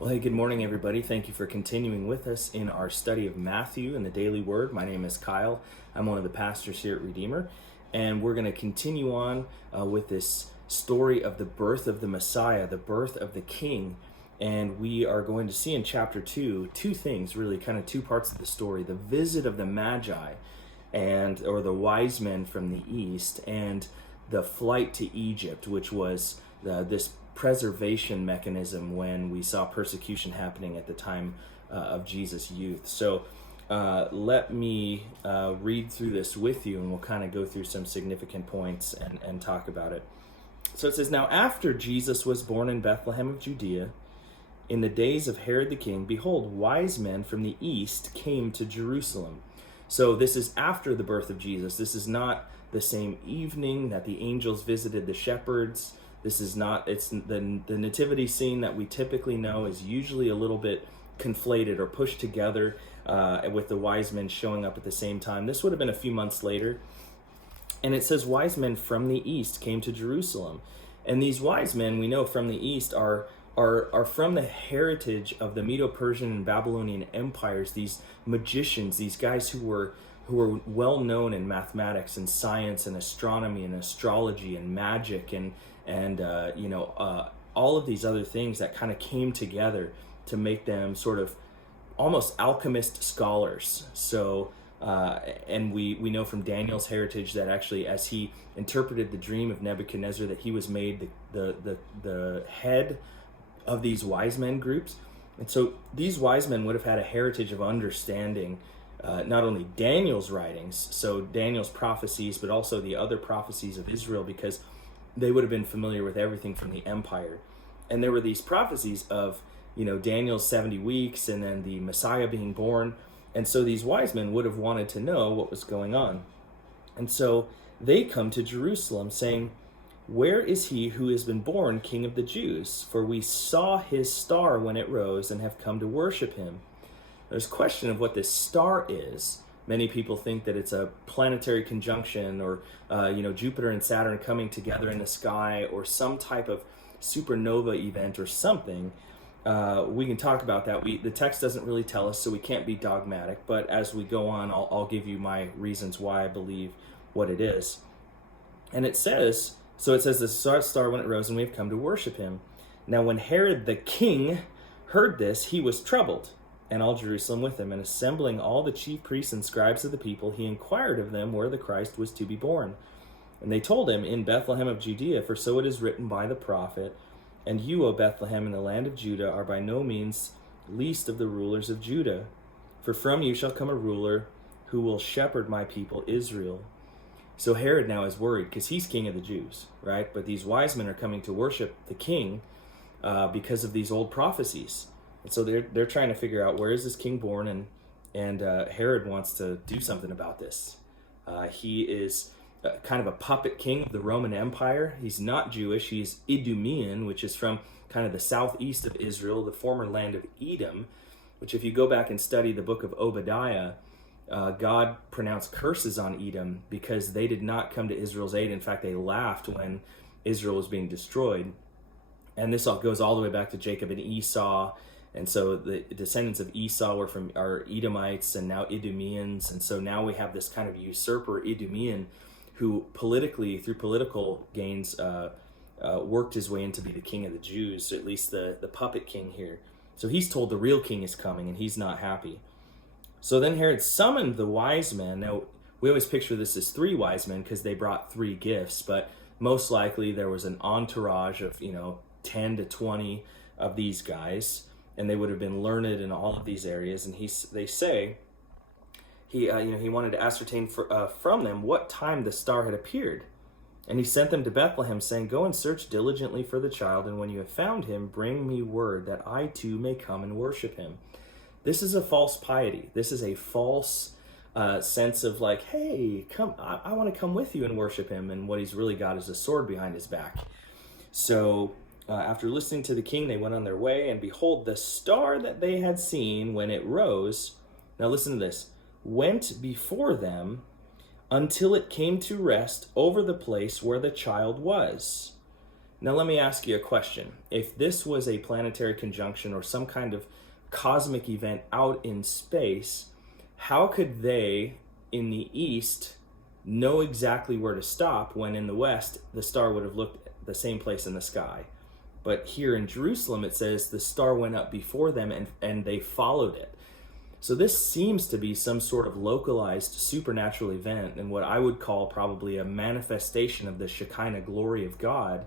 Well, hey, good morning, everybody. Thank you for continuing with us in our study of Matthew and the Daily Word. My name is Kyle. I'm one of the pastors here at Redeemer, and we're going to continue on with this story of the birth of the Messiah, the birth of the King. And we are going to see in chapter 2 two things, really kind of two parts of the story: the visit of the Magi, or the wise men from the east, and the flight to Egypt, which was this preservation mechanism when we saw persecution happening at the time of Jesus' youth. So let me read through this with you, and we'll kind of go through some significant points and talk about it. So it says, "Now after Jesus was born in Bethlehem of Judea, in the days of Herod the king, behold, wise men from the east came to Jerusalem." So this is after the birth of Jesus. This is not the same evening that the angels visited the shepherds. This is not, it's the nativity scene that we typically know is usually a little bit conflated or pushed together with the wise men showing up at the same time. This would have been a few months later. And it says wise men from the east came to Jerusalem. And these wise men, we know from the east, are from the heritage of the Medo-Persian and Babylonian empires, these magicians, these guys who were well known in mathematics and science and astronomy and astrology and magic and all of these other things that kind of came together to make them sort of almost alchemist scholars. So and we know from Daniel's heritage that actually, as he interpreted the dream of Nebuchadnezzar, that he was made the head of these wise men groups. And so these wise men would have had a heritage of understanding not only Daniel's writings, so Daniel's prophecies, but also the other prophecies of Israel, because they would have been familiar with everything from the empire. And there were these prophecies of, Daniel's 70 weeks and then the Messiah being born. And so these wise men would have wanted to know what was going on. And so they come to Jerusalem saying, "Where is he who has been born King of the Jews? For we saw his star when it rose and have come to worship him." There's a question of what this star is. Many people think that it's a planetary conjunction, or Jupiter and Saturn coming together in the sky, or some type of supernova event or something. We can talk about that. The text doesn't really tell us, so we can't be dogmatic. But as we go on, I'll give you my reasons why I believe what it is. And it says, the star when it rose, and we have come to worship him. Now when Herod the king heard this, he was troubled, and all Jerusalem with him. And assembling all the chief priests and scribes of the people, he inquired of them where the Christ was to be born. And they told him, "In Bethlehem of Judea, for so it is written by the prophet, and you, O Bethlehem, in the land of Judah, are by no means least of the rulers of Judah. For from you shall come a ruler who will shepherd my people Israel." So Herod now is worried because he's king of the Jews, right? But these wise men are coming to worship the king because of these old prophecies. And so they're trying to figure out, where is this king born? And Herod wants to do something about this. He is kind of a puppet king of the Roman Empire. He's not Jewish. He's Idumean, which is from kind of the southeast of Israel, the former land of Edom, which if you go back and study the book of Obadiah, God pronounced curses on Edom because they did not come to Israel's aid. In fact, they laughed when Israel was being destroyed. And this all goes all the way back to Jacob and Esau. And so the descendants of Esau are Edomites and now Idumeans. And so now we have this kind of usurper Idumean who politically, through political gains, worked his way in to be the king of the Jews, at least the puppet king here. So he's told the real king is coming, and he's not happy. So then Herod summoned the wise men. Now, we always picture this as three wise men because they brought three gifts, but most likely there was an entourage of 10 to 20 of these guys, and they would have been learned in all of these areas. And they say he wanted to ascertain from them what time the star had appeared. And he sent them to Bethlehem, saying, "Go and search diligently for the child, and when you have found him, bring me word that I too may come and worship him." This is a false piety. This is a false sense of like, hey, come, I want to come with you and worship him. And what he's really got is a sword behind his back. So after listening to the king, they went on their way, and behold, the star that they had seen when it rose, now listen to this, went before them until it came to rest over the place where the child was. Now, let me ask you a question. If this was a planetary conjunction or some kind of cosmic event out in space, how could they in the east know exactly where to stop when in the west the star would have looked the same place in the sky? But here in Jerusalem, it says the star went up before them and they followed it. So this seems to be some sort of localized supernatural event, and what I would call probably a manifestation of the Shekinah glory of God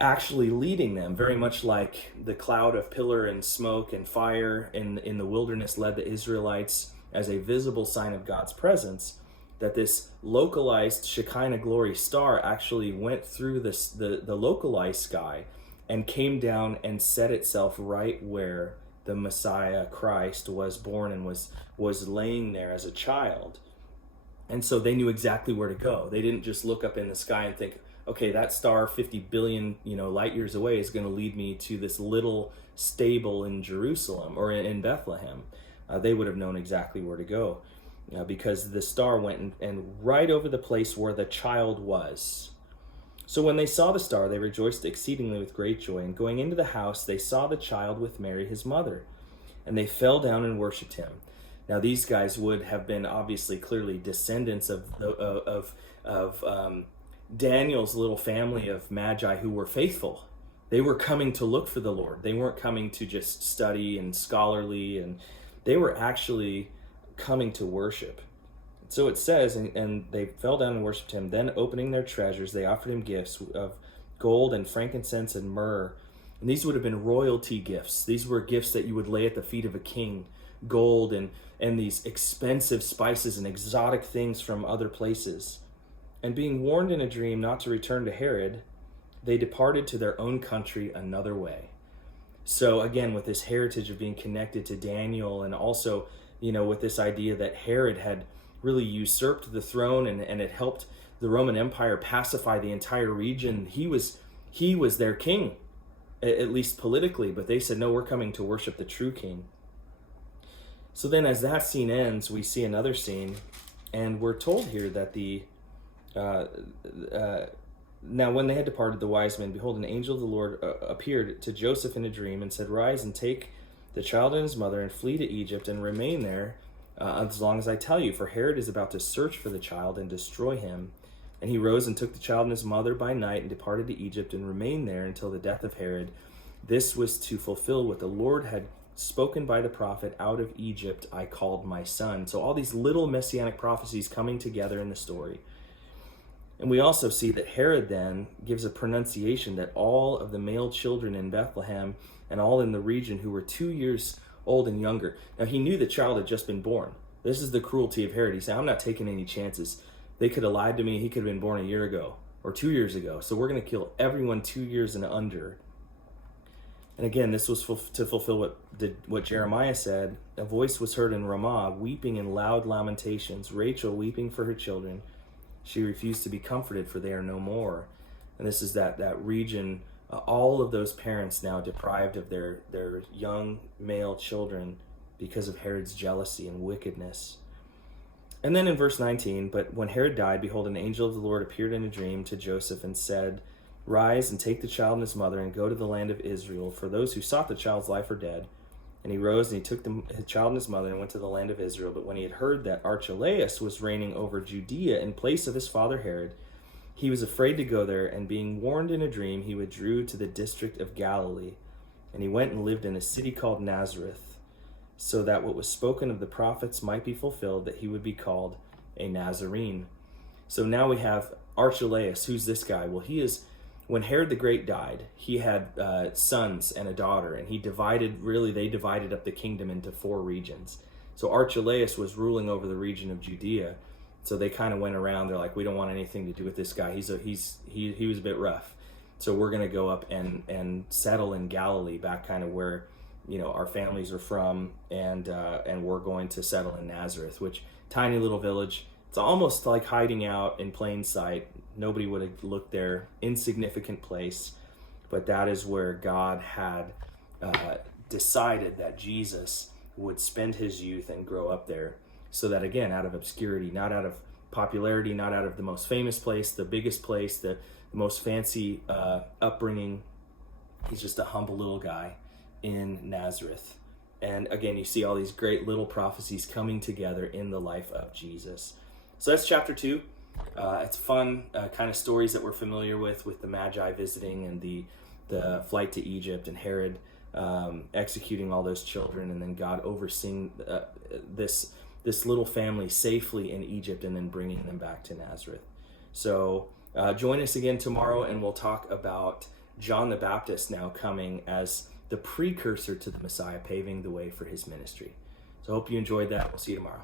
actually leading them, very much like the cloud of pillar and smoke and fire in the wilderness led the Israelites as a visible sign of God's presence, that this localized Shekinah glory star actually went through the localized sky and came down and set itself right where the Messiah Christ was born and was laying there as a child. And so they knew exactly where to go. They didn't just look up in the sky and think, okay, that star 50 billion light years away is going to lead me to this little stable in Jerusalem or in Bethlehem. They would have known exactly where to go because the star went and right over the place where the child was. So when they saw the star, they rejoiced exceedingly with great joy. And going into the house, they saw the child with Mary, his mother, and they fell down and worshipped him. Now these guys would have been obviously clearly descendants of Daniel's little family of Magi who were faithful. They were coming to look for the Lord. They weren't coming to just study and scholarly, and they were actually coming to worship. So it says, and they fell down and worshipped him. Then opening their treasures, they offered him gifts of gold and frankincense and myrrh. And these would have been royalty gifts. These were gifts that you would lay at the feet of a king. Gold and these expensive spices and exotic things from other places. And being warned in a dream not to return to Herod, they departed to their own country another way. So again, with this heritage of being connected to Daniel, and also, with this idea that Herod had really usurped the throne and it helped the Roman Empire pacify the entire region. He was their king, at least politically, but they said, no, we're coming to worship the true king. So then as that scene ends, we see another scene, and we're told here that now when they had departed, the wise men, behold, an angel of the Lord appeared to Joseph in a dream and said, rise and take the child and his mother and flee to Egypt and remain there as long as I tell you, for Herod is about to search for the child and destroy him. And he rose and took the child and his mother by night and departed to Egypt and remained there until the death of Herod. This was to fulfill what the Lord had spoken by the prophet, out of Egypt I called my son. So all these little messianic prophecies coming together in the story. And we also see that Herod then gives a pronunciation that all of the male children in Bethlehem and all in the region who were 2 years old and younger. Now he knew the child had just been born. This is the cruelty of Herod. He said, I'm not taking any chances. They could have lied to me. He could have been born a year ago or 2 years ago. So we're going to kill everyone 2 years and under. And again, this was to fulfill what Jeremiah said. A voice was heard in Ramah, weeping in loud lamentations, Rachel weeping for her children. She refused to be comforted, for they are no more. And this is that region, all of those parents now deprived of their young male children because of Herod's jealousy and wickedness. And then in verse 19, but when Herod died, behold, an angel of the Lord appeared in a dream to Joseph and said, rise and take the child and his mother and go to the land of Israel, for those who sought the child's life are dead. And he rose and he took his child and his mother and went to the land of Israel. But when he had heard that Archelaus was reigning over Judea in place of his father Herod, he was afraid to go there, and being warned in a dream, he withdrew to the district of Galilee. And he went and lived in a city called Nazareth, so that what was spoken of the prophets might be fulfilled, that he would be called a Nazarene. So now we have Archelaus. Who's this guy? Well, he is, when Herod the Great died, he had sons and a daughter, and they divided up the kingdom into 4 regions. So Archelaus was ruling over the region of Judea. So they kind of went around. They're like, we don't want anything to do with this guy. He was a bit rough. So we're going to go up and settle in Galilee, back kind of where our families are from, and we're going to settle in Nazareth, which tiny little village. It's almost like hiding out in plain sight. Nobody would have looked there. Insignificant place, but that is where God had decided that Jesus would spend his youth and grow up there. So that, again, out of obscurity, not out of popularity, not out of the most famous place, the biggest place, the the most fancy upbringing. He's just a humble little guy in Nazareth. And again, you see all these great little prophecies coming together in the life of Jesus. So that's chapter 2. It's fun, kind of stories that we're familiar with the Magi visiting and the flight to Egypt and Herod executing all those children, and then God overseeing this little family safely in Egypt and then bringing them back to Nazareth. So join us again tomorrow, and we'll talk about John the Baptist now coming as the precursor to the Messiah, paving the way for his ministry. So I hope you enjoyed that. We'll see you tomorrow.